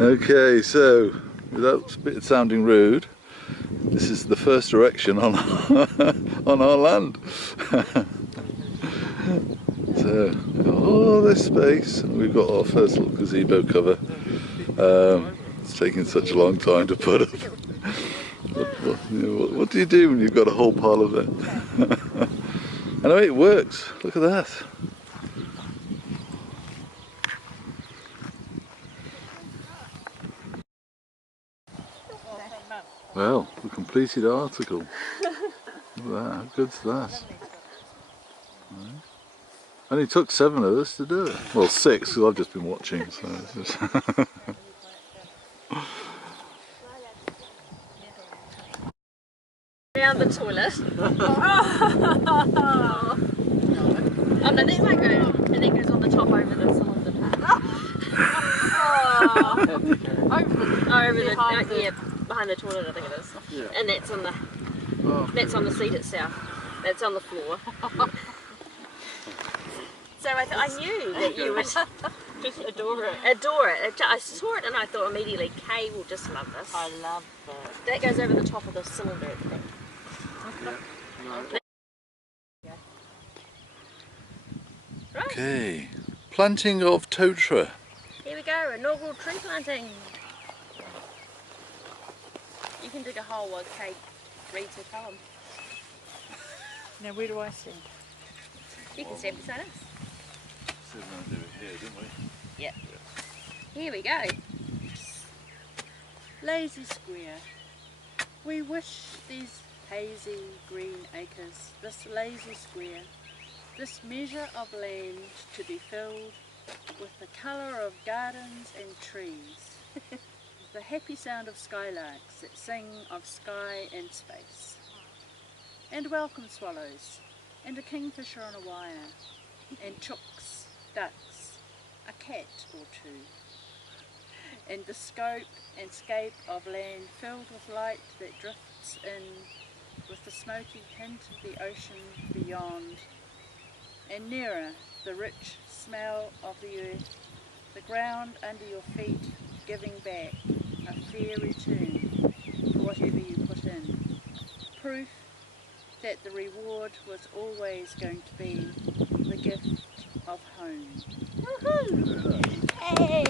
Okay, so without sounding rude, this is the first erection on on our land. So we've got all this space, and we've got our first little gazebo cover. It's taken such a long time to put up. What do you do when you've got a whole pile of it? Anyway, it works. Look at that. Well, the completed article. Look at that. How good's that? Right. Only took 7 of us to do it. Well, 6 because I've just been watching. So it's just Around the toilet. Oh no, that might go, and then goes on the top over the cylinder pad. Behind the toilet, I think it is. Yeah. And that's on the seat itself. That's on the floor. So I knew that you would just adore it. I saw it and I thought immediately, Kay will just love this. I love that. That goes over the top of the cylinder at the back. Right. okay. Planting of totara. Here we go, inaugural tree planting. You can dig a hole while Kate reads her poem. Now where do I stand? You can stand beside us. Said we're going to do it here, didn't we? Yeah. Here we go. Lazy square. We wish these hazy green acres, this lazy square, this measure of land to be filled with the colour of gardens and trees, the happy sound of skylarks that sing of sky and space, and welcome swallows, and a kingfisher on a wire, and chooks, ducks, a cat or two, and the scope and scape of land filled with light that drifts in with the smoky hint of the ocean beyond, and nearer the rich smell of the earth, the ground under your feet giving back a fair return for whatever you put in. Proof that the reward was always going to be the gift of home. Woohoo! Hey!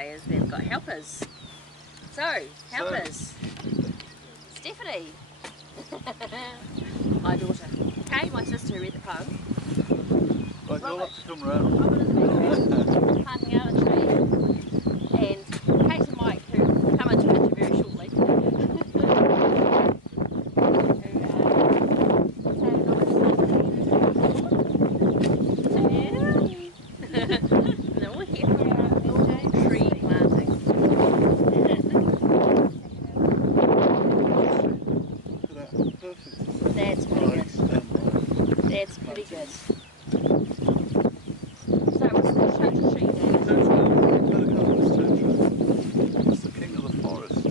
Is they've got helpers. So, helpers. Stephanie. My daughter. Kay, my sister who read the poem. Right, you'll have to come round. Planting out a tree. And Kate and Mike, who come into the picture very shortly. That's pretty good. So what's the tree name? It's the king of the forest.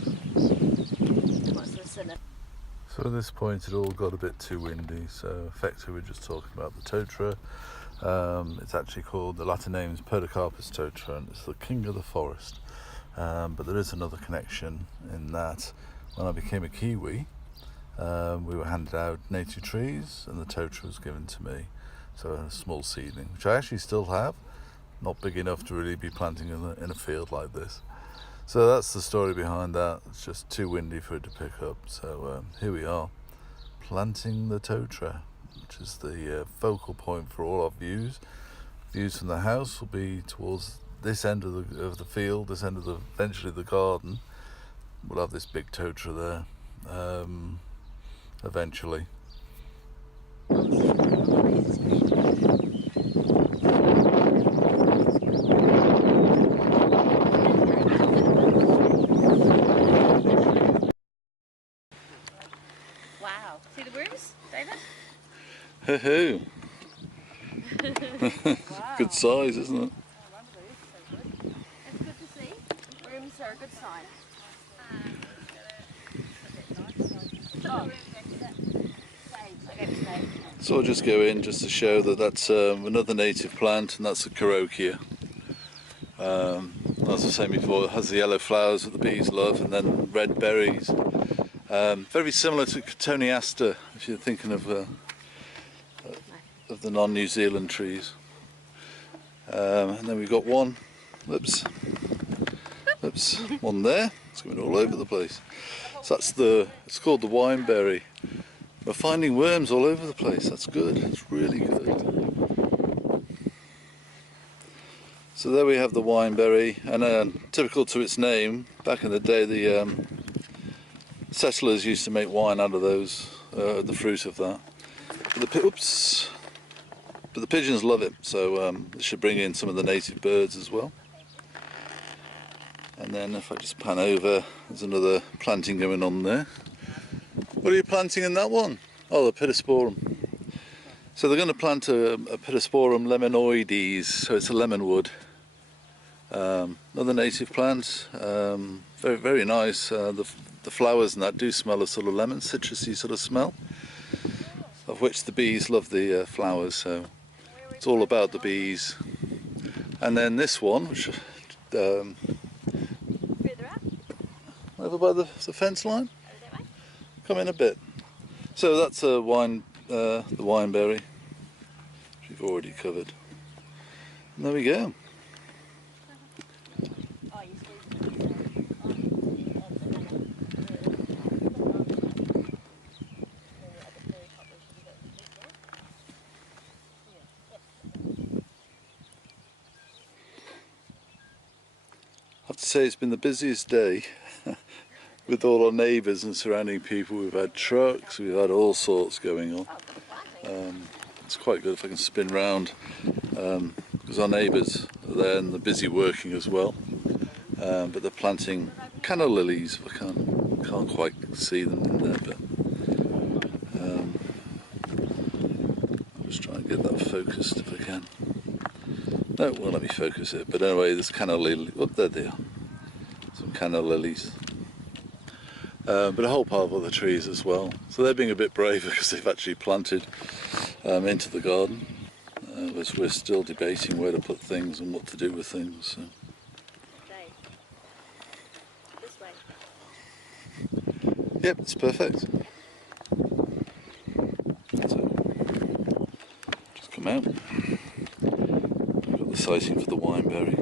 What's this in it? So at this point it all got a bit too windy, so effectively we're just talking about the totara. It's actually called, the Latin name is Podocarpus totara, and it's the king of the forest. But there is another connection in that when I became a Kiwi, we were handed out native trees and the totara was given to me, so a small seedling which I actually still have, not big enough to really be planting in a field like this. So that's the story behind that. It's just too windy for it to pick up, so here we are planting the totara, which is the focal point for all our views. Views from the house will be towards this end of the field, this end of eventually the garden. We'll have this big totara there eventually. Hoo-hoo. Wow. Good size, isn't it? It's good to see. Rooms are a good sign. So I'll just go in just to show that that's another native plant, and that's a carokia. As I was saying before, it has the yellow flowers that the bees love, and then red berries. Very similar to Cotoneaster, if you're thinking of the non-New Zealand trees. And then we've got one, oops, one there. It's going all over the place. So it's called the wineberry. We're finding worms all over the place. That's good. It's really good. So there we have the wineberry, and typical to its name, back in the day the settlers used to make wine out of those, the fruit of that. But the pigeons love it, so it should bring in some of the native birds as well. And then if I just pan over, there's another planting going on there. What are you planting in that one? Oh, the Pittosporum. So they're going to plant a Pittosporum lemanoides, so it's a lemon wood. Another native plant, very, very nice. The flowers and that do smell a sort of lemon, citrusy sort of smell, of which the bees love the flowers, so it's all about the bees. And then this one, which over by the fence line, come in a bit. So that's a the wineberry, which we've already covered. And there we go. I have to say it's been the busiest day with all our neighbours and surrounding people. We've had trucks, we've had all sorts going on. It's quite good if I can spin round, because our neighbours are there and they're busy working as well. But they're planting canna lilies. I can't quite see them in there, but I'll just try and get that focused if I can. No, it won't let me focus it, but anyway, there's canna lilies. Oh, there they are. Some canna lilies. But a whole pile of other trees as well. So they're being a bit braver because they've actually planted into the garden. As we're still debating where to put things and what to do with things. So. This way. Yep, it's perfect. So, just come out. We've got the sighting for the wineberry.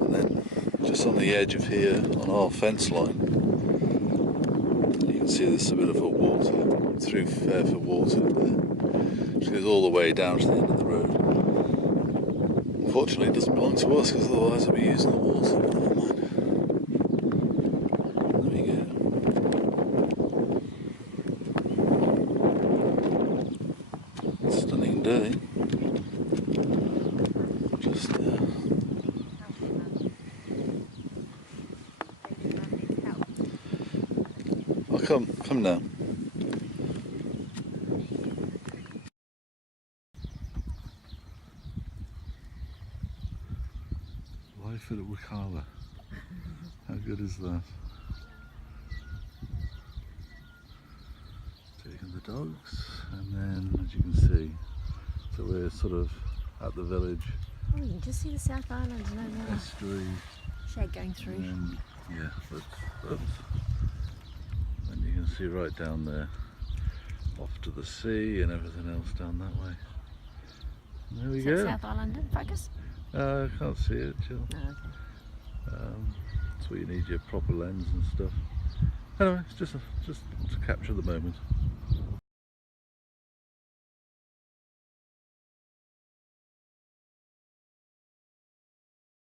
And then just on the edge of here, on our fence line, you can see there's a bit of a water, through Fairford water there, which goes all the way down to the end of the road. Unfortunately it doesn't belong to us, because otherwise I'd be using the water, but never mind. There we go. Stunning day. Just there. Oh, come now. Life at Wicala. How good is that? Taking the dogs, and then as you can see, so we're sort of at the village. Oh, you can just see the South Island and over there. Estuary. Shade going through. And yeah, oops. And you can see right down there, off to the sea and everything else down that way. And there we Is go. that South Island in focus? I can't see it, Jill. No, okay. That's where you need your proper lens and stuff. Anyway, it's just to capture the moment.